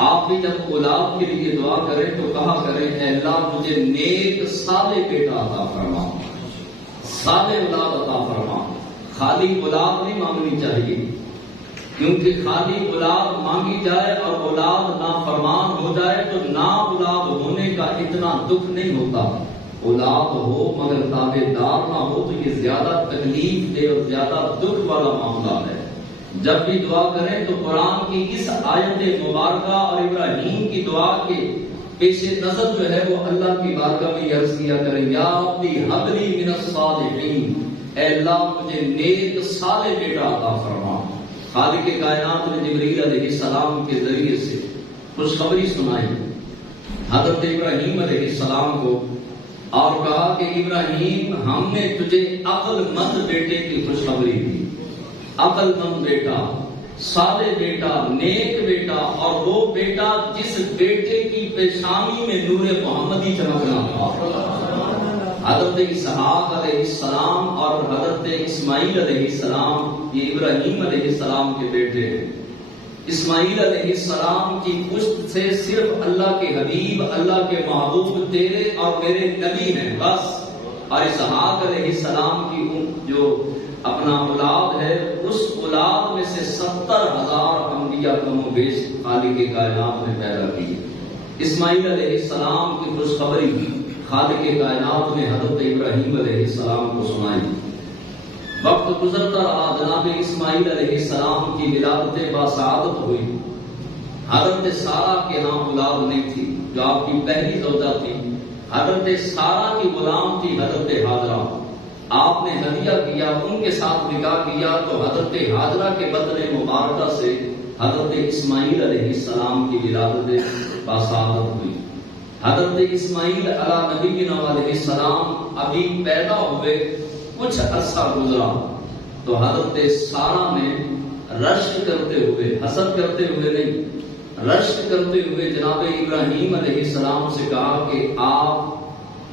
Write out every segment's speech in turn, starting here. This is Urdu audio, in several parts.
آپ بھی جب اولاد کے لیے دعا کریں تو کہا کریں اے اللہ مجھے نیک صالح بیٹا عطا فرما، صالح اولاد عطا فرما۔ خالی اولاد نہیں مانگنی چاہیے، کیونکہ خالی اولاد مانگی جائے اور اولاد نافرمان ہو جائے تو نا اولاد ہونے کا اتنا دکھ نہیں ہوتا۔ اولاد ہو مگر تابع دار نہ ہو تو یہ زیادہ تکلیف دہ اور زیادہ دکھ والا معاملہ ہے۔ جب بھی دعا کریں تو قرآن کی اس آیت مبارکہ اور ابراہیم کی دعا کے پیش نظر جو ہے وہ اللہ کی بارگاہ میں عرض کیا کریں یا ربی ہب لی من الصالحین، اے اللہ مجھے نیک صالح بیٹا عطا فرما۔ خالق کائنات نے جبریل علیہ السلام کے ذریعے سے خوشخبری سنائی حضرت ابراہیم علیہ السلام کو اور کہا کہ ابراہیم ہم نے تجھے عقل مند بیٹے کی خوشخبری دی، عقل مند بیٹا، صالح بیٹا، نیک بیٹا، اور وہ بیٹا جس بیٹے کی پیشانی میں نور محمدی چمکنا تھا۔ حضرت اسحاق علیہ السلام اور حضرت اسماعیل علیہ السلام یہ ابراہیم علیہ السلام کے بیٹے ہیں۔ اسماعیل علیہ السلام کی پشت سے صرف اللہ کے حبیب، اللہ کے محبوب تیرے اور میرے نبی ہیں بس، اور اسحاق علیہ السلام کی جو اپنا اولاد ہے اس اولاد میں سے 70,000 انبیاء کم و بیش خالق کائنات نے پیدا کی۔ اسماعیل علیہ السلام کی خوشخبری خالق کائنات نے حضرت ابراہیم علیہ السلام کو سنائی۔ وقت گزرتا رہا، جناب اسماعیل علیہ السلام کی ولادت باسعادت ہوئی۔ حضرت سارہ کے ہاں اولاد نہیں تھی جو آپ کی پہلی زوجہ تھی۔ حضرت سارہ کی غلام تھی حضرت ہاجرہ، آپ نے ہدیہ کیا، ان کے ساتھ نکاح کیا تو حضرت ہاجرہ کے بدن مبارکہ سے حضرت اسماعیل علیہ السلام کی ولادت باسعادت ہوئی۔ حضرت اسماعیل علیہ نبینا علیہ السلام ابھی پیدا ہوئے، کچھ عرصہ گزرا تو حضرت سارہ نے رشک کرتے ہوئے، حسد کرتے ہوئے نہیں، رشک کرتے ہوئے جناب ابراہیم علیہ السلام سے کہا کہ آپ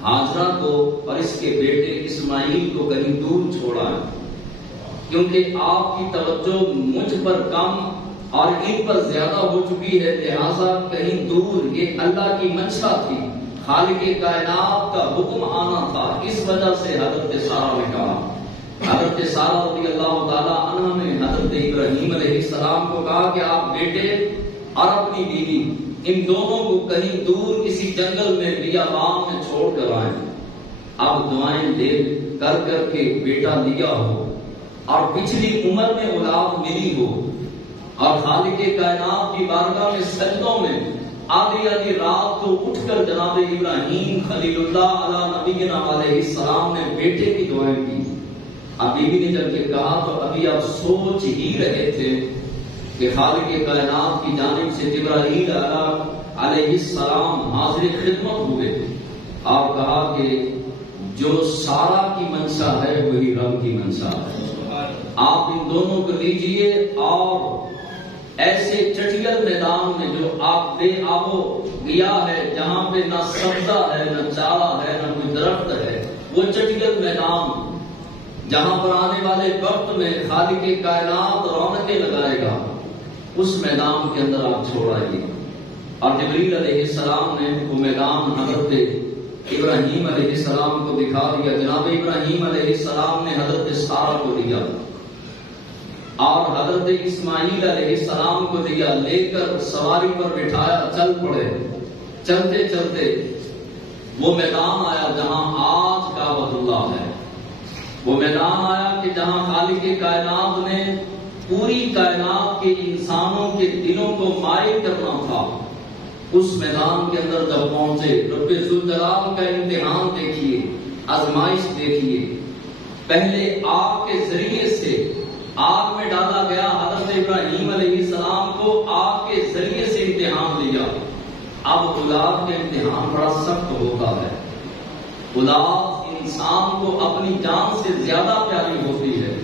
ہاجرہ کو اور اس کے بیٹے اسماعیل کو کہیں دور چھوڑا ہے، کیونکہ آپ کی توجہ مجھ پر کم اور ان پر زیادہ ہو چکی ہے، لہذا کہیں دور۔ یہ اللہ کی منشا تھی، خالق کائنات کا حکم آنا تھا، اس وجہ سے حضرت سارہ نے کہا۔ حضرت سارہ رضی اللہ تعالیٰ عنہ نے حضرت ابراہیم علیہ السلام کو کہا کہ آپ بیٹے اور اپنی بیوی ان دونوں کو کہیں دور کسی جنگل میں بیابان میں چھوڑ کر آئیں۔ اب دعائیں دے کر کے بیٹا لیا ہو اور پچھلی عمر میں اولاد ملی ہو اور خالق کائنات کی بارگاہ میں سجدوں میں آدھی آدھی رات کو اٹھ کر جناب ابراہیم خلیل اللہ علیہ نبینا علیہ السلام نے بیٹے کی دعائیں کی۔ اب بیوی نے جب یہ کہا تو ابھی آپ سوچ ہی رہے تھے کہ خالق کائنات کی جانب سے جبرائیل علیہ السلام حاضر خدمت ہوئے اور کہا کہ جو سارہ کی منشا ہے وہی رب کی منشا ہے، آپ ان دونوں کو لیجئے اور ایسے چٹیل میدان میں جو آپ بے آب و گیا ہے، جہاں پہ نہ سبزہ ہے نہ چارہ ہے نہ کوئی درخت ہے، وہ چٹیل میدان جہاں پر آنے والے وقت میں خالق کائنات رونقیں لگائے گا، اس میدان کے اندر آپ چھوڑ آئیے۔ اور جبریل علیہ السلام نے وہ میدان حضرت ابراہیم علیہ السلام کو دکھا دیا۔ جناب ابراہیم علیہ السلام نے حضرت سارہ کو لیا اور حضرت اسماعیل علیہ السلام کو لیا، لے کر سواری پر بٹھایا، چل پڑے۔ چلتے چلتے وہ میدان آیا جہاں آج کعبۃ اللہ ہے، وہ میدان آیا کہ جہاں خالق کائنات نے پوری کائنات کے انسانوں کے دلوں کو مائل کرنا تھا۔ اس میدان کے اندر جب پہنچے، رب ذوالجلال کا امتحان دیکھیے، آزمائش دیکھیے۔ پہلے آگ کے ذریعے سے آگ میں ڈالا گیا، حضرت ابراہیم علیہ السلام کو آگ کے ذریعے سے امتحان لیا۔ اب اولاد کا امتحان بڑا سخت ہوتا ہے۔ اولاد انسان کو اپنی جان سے زیادہ پیاری ہوتی ہے۔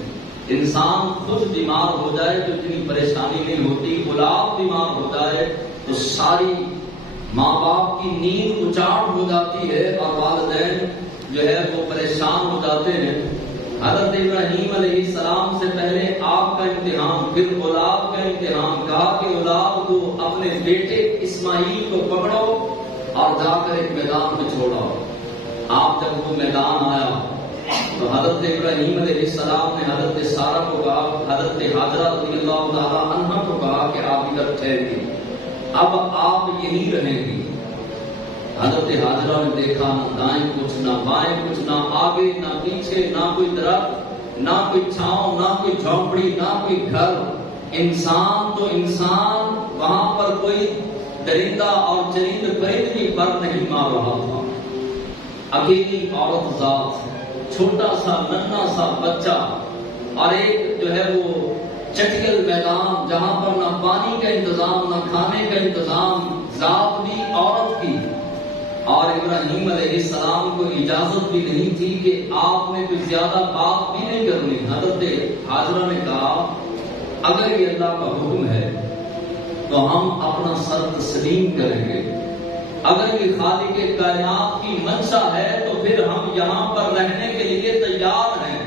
انسان خود بیمار ہو جائے تو اتنی پریشانی نہیں ہوتی، اولاد بیمار ہو جائے تو ساری ماں باپ کی نیند اچاٹ ہو جاتی ہے اور والدین جو ہے وہ پریشان ہو جاتے ہیں۔ حضرت ابراہیم علیہ السلام سے پہلے آپ کا امتحان، پھر اولاد کا امتحان، کہا کہ اولاد کو اپنے بیٹے اسماعیل کو پکڑو اور جا کر ایک میدان میں چھوڑو۔ آپ جب وہ میدان آیا تو حضرت ابراہیم علیہ السلام نے حضرت سارہ کو کہا، حضرت حاجرہ رضی اللہ تعالی عنہ کو کہا کہ آپ ادھر ٹھہریے، اب آپ یہی رہیں گی۔ حضرت حاجرہ نے دیکھا، نہ دائیں کچھ، نہ بائیں کچھ، نہ آگے نہ پیچھے، نہ کوئی درخت، نہ کوئی چھاؤں، نہ کوئی جھونپڑی، نہ کوئی گھر، انسان تو انسان، وہاں پر کوئی درندہ اور چرند پرند بھی پر نہیں مار رہا تھا۔ اکیلی عورت ذات، چھوٹا سا ننھا سا بچہ، اور ایک جو ہے وہ چٹیل میدان جہاں پر نہ پانی کا انتظام نہ کھانے کا انتظام، ذات بھی عورت کی، اور ابراہیم علیہ السلام کو اجازت بھی نہیں تھی کہ آپ نے کوئی زیادہ بات بھی نہیں کرنی۔ حضرت حاجرہ نے کہا اگر یہ اللہ کا حکم ہے تو ہم اپنا سر تسلیم کریں گے، اگر یہ خالق کائنات کی منشا ہے تو پھر ہم یہاں پر رہنے کے لیے تیار ہیں۔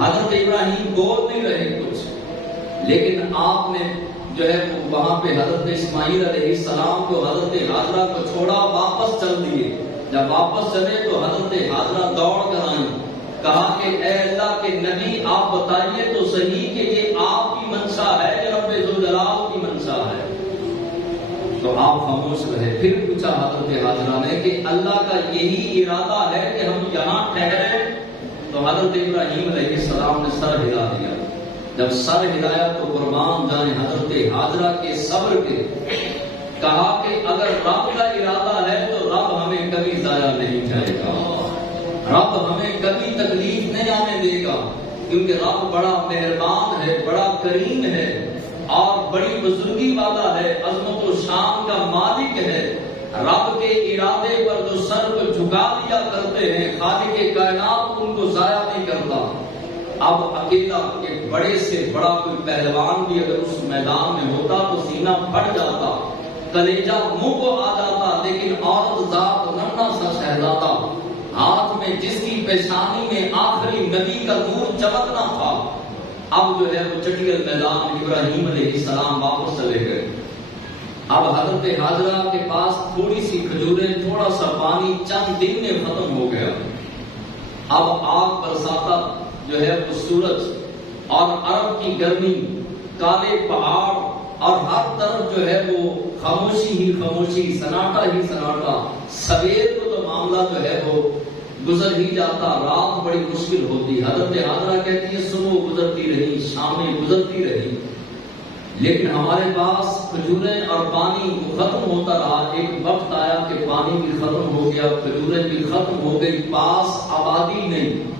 حضرت ابراہیم بول نہیں رہے کچھ، لیکن آپ نے جو ہے وہاں پہ حضرت اسماعیل علیہ السلام کو، حضرت حاجرہ کو چھوڑا، واپس چل دیے۔ جب واپس چلے تو حضرت حاجرہ دوڑ کر آئیں، کہا کہ اے اللہ کے نبی آپ بتائیے تو صحیح کہ یہ آپ کی منشا ہے کہ رب ذوالجلال کی منشا ہے؟ تو آپ خاموش رہے۔ پھر پوچھا حضرت حاجرہ نے کہ اللہ کا یہی ارادہ ہے کہ ہم یہاں ٹھہرے؟ تو حضرت ابراہیم علیہ السلام نے سر ہلا دیا۔ جب سر ہلایا تو قربان جائیں حضرت حاجرہ کے صبر کے، کہا کہ اگر رب کا ارادہ ہے تو رب ہمیں کبھی ضائع نہیں جائے گا، رب ہمیں کبھی تکلیف نہیں آنے دے گا، کیونکہ رب بڑا مہربان ہے، بڑا کریم ہے اور بڑی بزرگی والا ہے، عظمت و شان کا مالک ہے۔ رب کے ارادے پر جو سر کو جھکا دیا کرتے ہیں، خالق کائنات ان کو ضائع نہیں کرتا۔ اب اکیلا ایک بڑے سے بڑا کوئی پہلوان بھی اگر اس میدان میں ہوتا تو سینہ پھٹ جاتا، کلیجہ منہ کو آ جاتا، لیکن عورت ذات ننھا سا شہزادہ، ہاتھ میں جس کی پیشانی میں آخری نبی کا نور چمکنا تھا، اب جو ہے وہ چٹیل میدان ابراہیم علیہ السلام واپس چلے گئے۔ اب حضرت حاجرہ کے پاس تھوڑی سی کھجوریں، تھوڑا سا پانی چند دن میں ختم ہو گیا۔ اب آگ برساتا جو ہے وہ سورج اور عرب کی گرمی، کالے پہاڑ اور ہر طرف جو ہے وہ خاموشی ہی خاموشی، سناٹا ہی سناٹا۔ سویر کو تو معاملہ جو ہے وہ گزر ہی جاتا، رات بڑی مشکل ہوتی۔ حضرت حاجرہ کہتی ہے صبح گزرتی رہی، شامیں گزرتی رہی، لیکن ہمارے پاس کھجوریں اور پانی ختم ہوتا رہا۔ ایک وقت آیا کہ پانی بھی ختم ہو گیا، کھجوریں بھی ختم ہو گئی، پاس آبادی نہیں،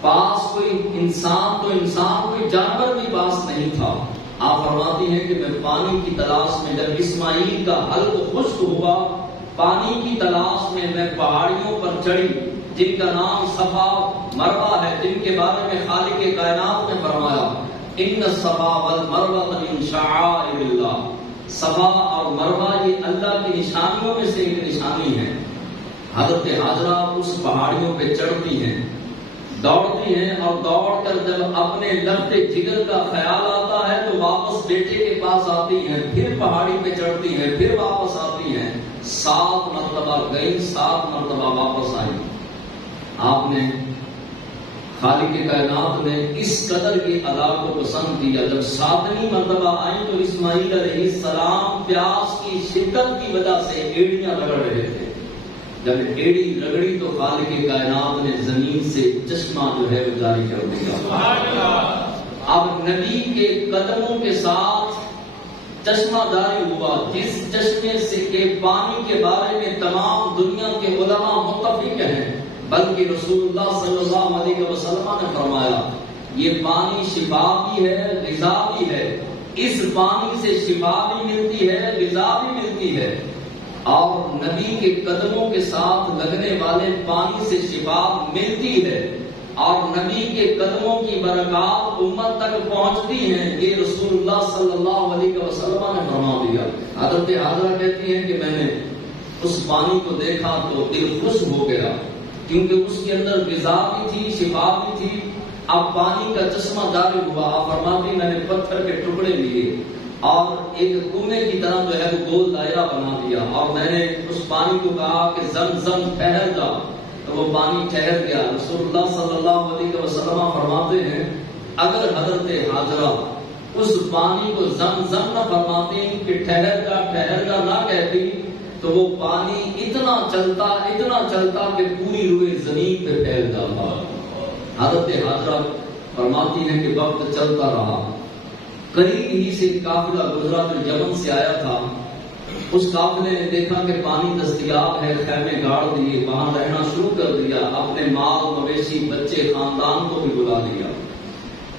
پاس کوئی انسان تو انسان، کوئی جانور بھی پاس نہیں تھا۔ آپ فرماتی ہیں کہ میں پانی کی تلاش میں، جب اسماعیل کا حلق خشک ہوا، پانی کی تلاش میں میں پہاڑیوں پر چڑھی جن کا نام صفا مروہ ہے، جن کے بارے میں خالق کائنات نے فرمایا ان الصفا والمروہ من شعائر اللہ۔ صفا اور مروہ یہ اللہ کی نشانیوں میں سے ایک نشانی ہے۔ حضرت حاجرہ اس پہاڑیوں پہ چڑھتی ہیں، دوڑتی ہیں، اور دوڑ کر جب اپنے لفظ جگر کا خیال آتا ہے تو واپس بیٹے کے پاس آتی ہیں، پھر پہاڑی پہ چڑھتی ہیں، پھر واپس آتی ہیں۔ 7 مرتبہ گئی، 7 مرتبہ واپس آئی۔ آپ نے، خالق کائنات نے اس قدر کی ادا کو پسند کیا، جب 7ویں مرتبہ آئی تو اسماعیل علیہ السلام پیاس کی شدت کی وجہ سے ایڑیاں رگڑ رہے تھے۔ جب ایڑی رگڑی تو خالق کائنات نے زمین سے چشمہ جو ہے وہ جاری کر دیا۔ اب نبی کے قدموں کے ساتھ چشمہ جاری ہوا، جس چشمے سے کے پانی کے بارے میں تمام دنیا کے علماء متفق ہیں، بلکہ رسول اللہ صلی اللہ علیہ وسلم نے فرمایا یہ پانی شفا بھی ہے، غذا بھی ہے، اس پانی سے شفا بھی ملتی ہے، غذا بھی ملتی ہے، اور نبی کے قدموں کے ساتھ لگنے والے پانی سے شفا ملتی ہے، اور نبی کے قدموں کی برکات امت تک پہنچتی ہیں، یہ رسول اللہ صلی اللہ علیہ وسلم نے فرما دیا۔ حضرت حاجرہ کہتی ہیں کہ میں نے اس پانی کو دیکھا تو دل خوش ہو گیا، کیونکہ اس کے اندر غذا بھی تھی، شفا بھی تھی، اب پانی کا چشمہ جاری ہوا. آپ فرماتی میں نے پتھر کے ٹکڑے لیے اور ایک کنویں کی طرح جو ہے وہ گول دائرہ بنا دیا اور میں نے اس پانی کو کہا کہ زمزم ٹھہر جا, تو وہ پانی ٹھہر گیا. رسول اللہ صلی اللہ علیہ وسلم فرماتے ہیں اگر حضرت حاجرہ اس پانی کو زمزم نہ فرماتی کہ ٹھہر جا نہ کہتی تو وہ پانی اتنا چلتا کہ پوری روئے زمین پہ پھیل جاتا. حضرت حاجرہ فرماتی ہیں کہ وقت چلتا رہا, قریب ہی سے قافلہ گزرا جو یمن سے آیا تھا. اس قافلے نے دیکھا کہ پانی دستیاب ہے, خیمے گاڑ دیے, وہاں رہنا شروع کر دیا, اپنے مال مویشی بچے خاندان کو بھی بلا لیا.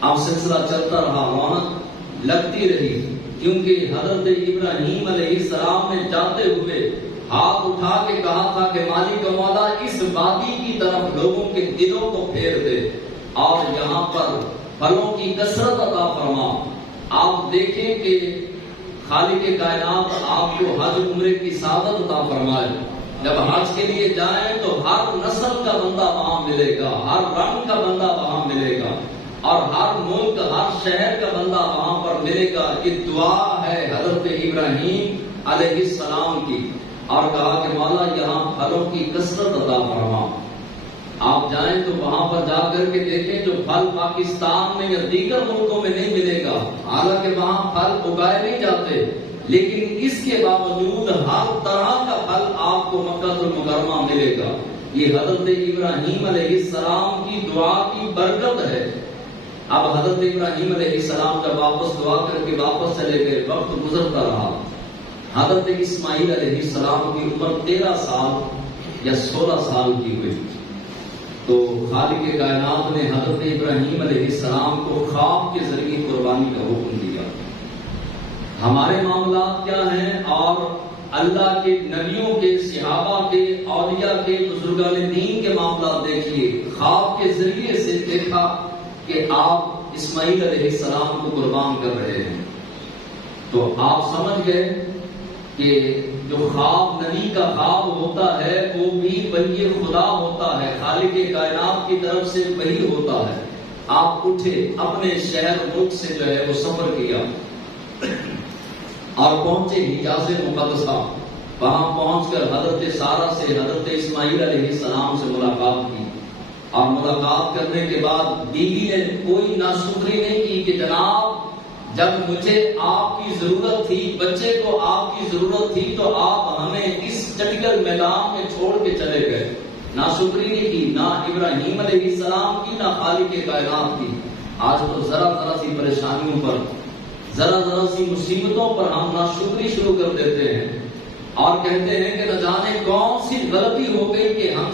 اب سلسلہ چلتا رہا, رونق لگتی رہی, کیونکہ حضرت ابراہیم علیہ السلام نے جاتے ہوئے ہاتھ اٹھا کے کہا تھا کہ مالک و مولا اس وادی کی طرف لوگوں کے دلوں کو پھیر دے اور یہاں پر پھلوں کی کثرت عطا فرما. آپ دیکھیں کہ خالق کائنات آپ کو حج عمرے کی سعادت عطا فرمائے. جب حج کے لیے جائیں تو ہر نسل کا بندہ وہاں ملے گا, ہر رنگ کا بندہ وہاں ملے گا اور ہر ملک ہر شہر کا بندہ وہاں پر ملے گا. یہ دعا ہے حضرت ابراہیم علیہ السلام کی, اور کہا کہ مولا یہاں پھلوں کی کثرت عطا فرما. آپ جائیں تو وہاں پر جا کر کے دیکھیں جو پھل پاکستان میں یا دیگر ملکوں میں نہیں ملے گا, حالانکہ وہاں پھل اگائے نہیں جاتے, لیکن اس کے باوجود ہر طرح کا پھل آپ کو مکہ المکرمہ ملے گا. یہ حضرت ابراہیم علیہ السلام کی دعا کی برکت ہے. اب حضرت ابراہیم علیہ السلام جب واپس دعا کر کے واپس چلے گئے, وقت گزرتا رہا. حضرت اسماعیل علیہ السلام کی عمر 13 سال یا 16 سال کی ہوئی تو خالق کائنات نے حضرت ابراہیم علیہ السلام کو خواب کے ذریعے قربانی کا حکم دیا. ہمارے معاملات کیا ہیں اور اللہ کے نبیوں کے, صحابہ کے, اولیاء کے, بزرگان دین کے معاملات دیکھیے. خواب کے ذریعے سے دیکھا کہ آپ اسماعیل علیہ السلام کو قربان کر رہے ہیں تو آپ سمجھ گئے کہ جو خواب نبی کا خواب ہوتا ہے وہ بھی وحی خدا ہوتا ہے, خالق کائنات کی طرف سے وحی ہوتا ہے. آپ اٹھے, اپنے شہر ملک سے جو ہے وہ سفر کیا اور پہنچے حجاز مقدسہ. وہاں پہنچ کر حضرت سارہ سے حضرت اسماعیل علیہ السلام سے ملاقات کی اور ملاقات کرنے کے بعد بیوی نے کوئی ناشکری نہیں کی کہ جناب جب مجھے آپ کی ضرورت تھی, بچے کو آپ کی ضرورت تھی تو آپ ہمیں اس چٹکل میدان میں چھوڑ کے چلے گئے. ناشکری نہیں کی, نہ ابراہیم علیہ السلام کی نہ خالق کائنات کی. آج تو ذرا سی پریشانیوں پر, ذرا سی مصیبتوں پر ہم ناشکری شروع کر دیتے ہیں اور کہتے ہیں کہ نہ جانے کون سی غلطی ہو گئی کہ ہم سے